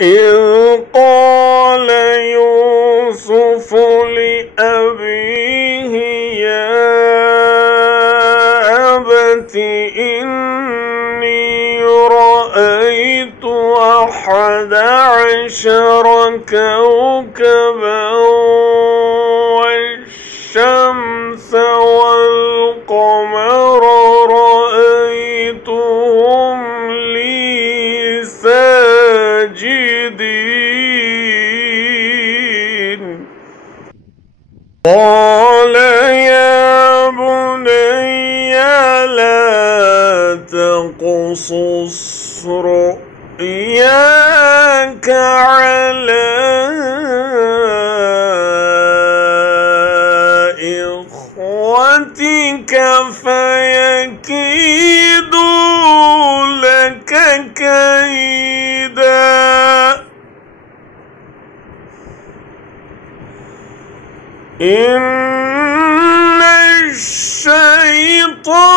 إذ قال يوسف لأبيه يا أبت إني رأيت 11 كوكبا والشمس والقمر رأيتهم لي ساجدين قال يا بني لا تقصص رؤياك على إخوتك فيكيدوا لك كيدا إن الشيطان